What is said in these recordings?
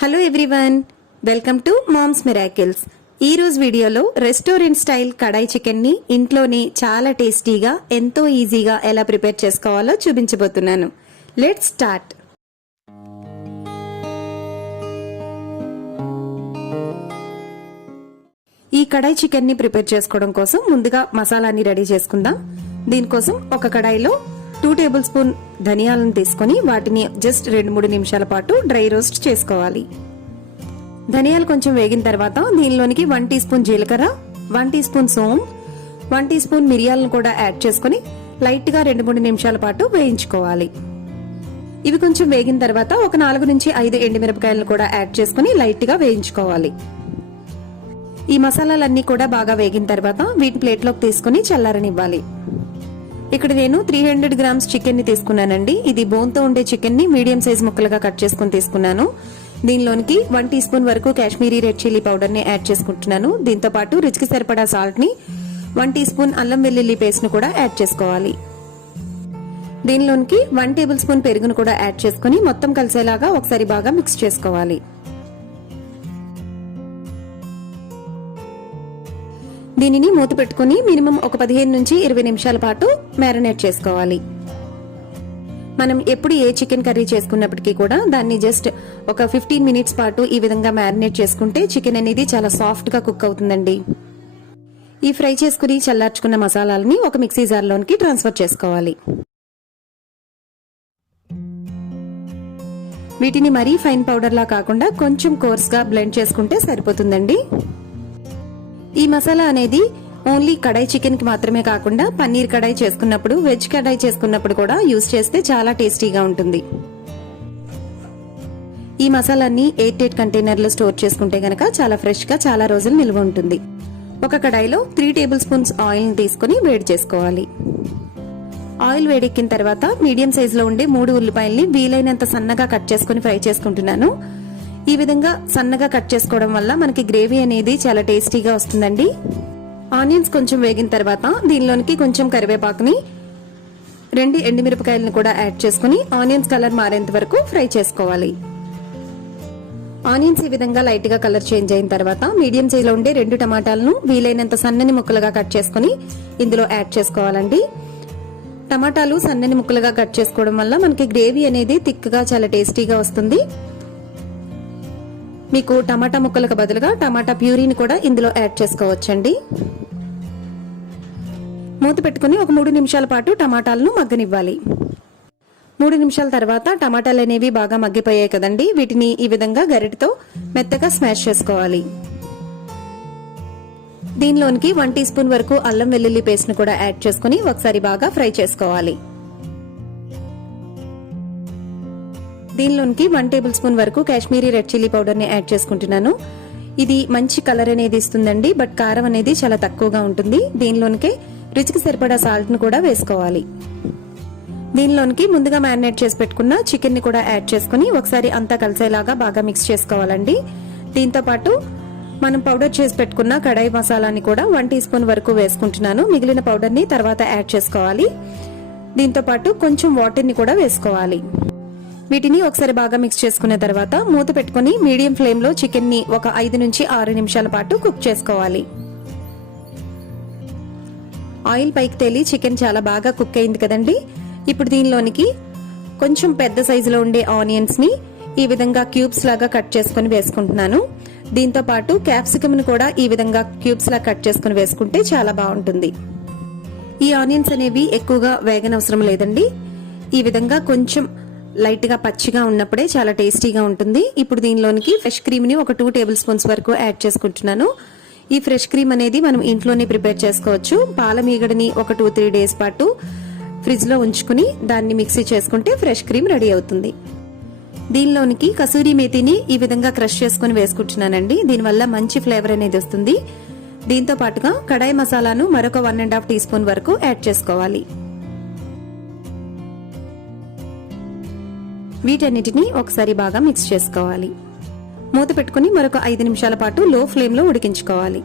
Hello everyone, welcome to moms miracles. ఈ రోజు వీడియోలో రెస్టారెంట్ స్టైల్ కడాయి చికెన్ ని ఇంట్లోనే చాలా టేస్టీగా ఎంతో ఈజీగా ఎలా ప్రిపేర్ చేసుకోవాలో చూపించబోతున్నాను. Let's start. ఈ కడాయి చికెన్ ని ప్రిపేర్ చేసుకోవడం కోసం ముందుగా మసాలాని రెడీ చేసుకుందాం. దీనికోసం ఒక కడాయిలో 2 టేబుల్ స్పూన్ ధనియాలను తీసుకొని వాటిని జస్ట్ 2-3 నిమిషాల పాటు డ్రై రోస్ట్ చేసుకోవాలి. ధనియాలు కొంచెం వేగిన తర్వాత దీనిలోనికి 1 టీ స్పూన్ జీలకర్ర, 1 టీ స్పూన్ సోంపు, 1 టీ స్పూన్ మిరియాలను కూడా యాడ్ చేసుకుని లైట్ గా 2-3 నిమిషాల పాటు వేయించుకోవాలి. ఇవి కొంచెం వేగిన తర్వాత ఒక 4 నుంచి 5 ఎండుమిరపకాయలను కూడా యాడ్ చేసుకుని లైట్ గా వేయించుకోవాలి. ఈ మసాలాలన్నీ కూడా బాగా వేగిన తర్వాత వీటి ప్లేట్లోకి తీసుకుని చల్లారనివ్వాలి. ఇక్కడ నేను 300 గ్రామ్స్ చికెన్ ని తీసుకున్నానండి. ఇది బోన్ తో ఉండే చికెన్ ని మీడియం సైజ్ ముక్కలుగా కట్ చేసుకుని తీసుకున్నాను. దీనిలోనికి 1 టీ స్పూన్ వరకు కాశ్మీరీ రెడ్ చిల్లీ పౌడర్ ని యాడ్ చేసుకుంటున్నాను. దీంతో పాటు రుచికి సరిపడా సాల్ట్ ని, 1 టీ స్పూన్ అల్లం వెల్లుల్లి పేస్ట్ ను కూడా యాడ్ చేసుకోవాలి. దీనిలోనికి 1 టేబుల్ స్పూన్ పెరుగును కూడా యాడ్ చేసుకుని మొత్తం కలిసేలాగా ఒకసారి బాగా మిక్స్ చేసుకోవాలి. దీనిని మూత పెట్టుకుని మినిమం ఒక 15 నుంచి 20 నిమిషాల పాటు మ్యారినేట్ చేసుకోవాలి. మనం ఎప్పుడు ఏ చికెన్ కర్రీ చేసుకున్నప్పటికీ కూడా దాన్ని జస్ట్ ఒక 15 మినిట్స్ పాటు ఈ విధంగా మ్యారినేట్ చేసుకుంటే చికెన్ అనేది చాలా సాఫ్ట్ గా కుక్ అవుతుందండి. ఈ ఫ్రై చేసుకుని చల్లార్చుకున్న మసాలాలని ఒక మిక్సీ జార్ లోనికి ట్రాన్స్ఫర్ చేసుకోవాలి. వీటిని మరీ ఫైన్ పౌడర్ లా కాకుండా కొంచెం కోర్స్ గా బ్లెండ్ చేసుకుంటే సరిపోతుందండి. ఈ మసాలా అనేది ఓన్లీ కడాయి చికెన్ కి మాత్రమే కాకుండా పన్నీర్ కడాయి చేసుకున్నప్పుడు, వెజ్ కడాయి చేసుకున్నప్పుడు కూడా యూజ్ చేస్తే చాలా టేస్టీగా ఉంటుంది. ఈ మసాలాన్ని 8 కంటైనర్ లో స్టోర్ చేసుకుంటే గనక చాలా ఫ్రెష్ గా చాలా రోజులు నిల్వ ఉంటుంది. ఒక కడాయిలో 3 టేబుల్ స్పూన్స్ ఆయిల్ ని తీసుకుని వేడి చేసుకోవాలి. ఆయిల్ వేడెక్కిన తర్వాత మీడియం సైజ్ లో ఉండే 3 ఉల్లిపాయల్ని వీలైనంత సన్నగా కట్ చేసుకుని ఫ్రై చేసుకుంటున్నాను. ఈ విధంగా సన్నగా కట్ చేసుకోవడం వల్ల మనకి గ్రేవీ అనేది చాలా టేస్టీగా వస్తుందండి. ఆనియన్స్ కొంచెం వేగిన తర్వాత దీనిలోనికి కొంచెం కరివేపాకుని, 2 ఎండుమిరపకాయలను కూడా యాడ్ చేసుకుని ఆనియన్స్ కలర్ మారేంత వరకు ఫ్రై చేసుకోవాలి. ఆనియన్స్ ఈ విధంగా లైట్ గా కలర్ చేంజ్ అయిన తర్వాత మీడియం సైజ్ లో ఉండే 2 టమాటాలను వీలైనంత సన్నని ముక్కలుగా కట్ చేసుకుని ఇందులో యాడ్ చేసుకోవాలండి. టమాటాలు సన్నని ముక్కలుగా కట్ చేసుకోవడం వల్ల మనకి గ్రేవీ అనేది థిక్ గా చాలా టేస్టీగా వస్తుంది. మీకు టమాటా ముక్కలకు బదులుగా టమాటా ప్యూరీని కూడా ఇందులో యాడ్ చేసుకోవచ్చండి. మూత పెట్టుకుని ఒక 3 నిమిషాల పాటు టమాటాలను మగ్గనివ్వాలి. 3 నిమిషాల తర్వాత టమాటాలు అనేవి బాగా మగ్గిపోయాయి కదండి. వీటిని ఈ విధంగా గరిటెతో మెత్తగా స్మాష్ చేసుకోవాలి. దీనిలోనికి 1 టీ స్పూన్ వరకు అల్లం వెల్లుల్లి పేస్ట్ ను కూడా యాడ్ చేసుకుని ఒకసారి బాగా ఫ్రై చేసుకోవాలి. దీనిలోనికి 1 టేబుల్ స్పూన్ వరకు కాశ్మీరీ రెడ్ చిల్లీ పౌడర్ ని యాడ్ చేసుకుంటున్నాను. ఇది మంచి కలర్ అనేది ఇస్తుందండి, బట్ కారం అనేది చాలా తక్కువగా ఉంటుంది. దీనిలోనికి రుచికి సరిపడా సాల్ట్ ను కూడా వేసుకోవాలి. దీనిలోనికి ముందుగా మ్యారినేట్ చేసి పెట్టుకున్న చికెన్ ని కూడా యాడ్ చేసుకుని ఒకసారి అంతా కలిసేలాగా బాగా మిక్స్ చేసుకోవాలండి. దీంతో పాటు మనం పౌడర్ చేసి పెట్టుకున్న కడాయి మసాలాని కూడా 1 టీ స్పూన్ వరకు వేసుకుంటున్నాను. మిగిలిన పౌడర్ ని తర్వాత యాడ్ చేసుకోవాలి. దీంతో పాటు కొంచెం వాటర్ ని కూడా వేసుకోవాలి. వీటిని ఒకసారి బాగా మిక్స్ చేసుకున్న తర్వాత మూత పెట్టుకుని మీడియం ఫ్లేమ్ లో చికెన్ ని ఒక 5 నుంచి 6 నిమిషాల పాటు కుక్ చేసుకోవాలి. ఆయిల్ పైకి తేలి చికెన్ చాలా బాగా కుక్ అయింది కదండి. ఇప్పుడు దీనిలోనికి కొంచెం పెద్ద సైజులో ఉండే ఆనియన్స్ ని ఈ విధంగా క్యూబ్స్ లాగా కట్ చేసుకుని వేసుకుంటున్నాను. దీంతో పాటు క్యాప్సికమ్ ను కూడా ఈ విధంగా క్యూబ్స్ లాగా కట్ చేసుకుని వేసుకుంటే చాలా బాగుంటుంది. ఈ ఆనియన్స్ అనేవి ఎక్కువగా వేగనవసరం లేదండి. ఈ విధంగా కొంచెం లైట్ గా పచ్చిగా ఉన్నప్పుడే చాలా టేస్టీగా ఉంటుంది. ఇప్పుడు దీనిలోనికి ఫ్రెష్ క్రీమ్ ని ఒక 2 టేబుల్ స్పూన్స్ వరకు యాడ్ చేసుకుంటున్నాను. ఈ ఫ్రెష్ క్రీమ్ అనేది మనం ఇంట్లోనే ప్రిపేర్ చేసుకోవచ్చు. పాల మీగడని ఒక 2-3 డేస్ పాటు ఫ్రిడ్జ్ లో ఉంచుకుని దాన్ని మిక్సీ చేసుకుంటే ఫ్రెష్ క్రీమ్ రెడీ అవుతుంది. దీనిలోనికి కసూరి మేతిని ఈ విధంగా క్రష్ చేసుకుని వేసుకుంటున్నానండి. దీనివల్ల మంచి ఫ్లేవర్ అనేది వస్తుంది. దీంతో పాటుగా కడాయి మసాలాను మరొక 1.5 టీ స్పూన్ వరకు యాడ్ చేసుకోవాలి. వీటన్నిటిని ఒకసారి బాగా మిక్స్ చేసుకోవాలి. మూత పెట్టుకుని మరొక 5 నిమిషాల పాటు లో ఫ్లేమ్ లో ఉడికించుకోవాలి.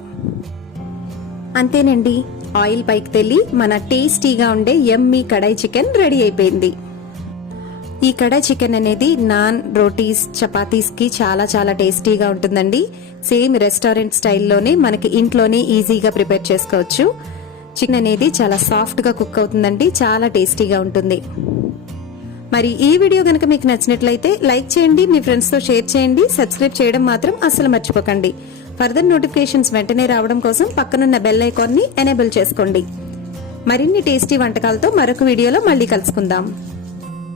అంతేనండి, ఆయిల్ పైకి తెల్లి మన టేస్టీగా ఉండే యమ్మీ కడాయి చికెన్ రెడీ అయిపోయింది. ఈ కడాయి చికెన్ అనేది నాన్, రోటీస్, చపాతీస్ కి చాలా చాలా టేస్టీగా ఉంటుందండి. సేమ్ రెస్టారెంట్ స్టైల్లోనే మనకి ఇంట్లోనే ఈజీగా ప్రిపేర్ చేసుకోవచ్చు. చికెన్ అనేది చాలా సాఫ్ట్ గా కుక్ అవుతుందండి, చాలా టేస్టీగా ఉంటుంది. మరి ఈ వీడియో గనక మీకు నచ్చినట్లయితే లైక్ చేయండి, మీ ఫ్రెండ్స్ తో షేర్ చేయండి, సబ్స్క్రైబ్ చేయడం మాత్రం అస్సలు మర్చిపోకండి. ఫర్దర్ నోటిఫికేషన్స్ వెంటనే రావడం కోసం పక్కనున్న బెల్ ఐకాన్ ని ఎనేబుల్ చేసుకోండి. మరిన్ని టేస్టీ వంటకాలతో మరొక వీడియోలో మళ్ళీ కలుసుకుందాం.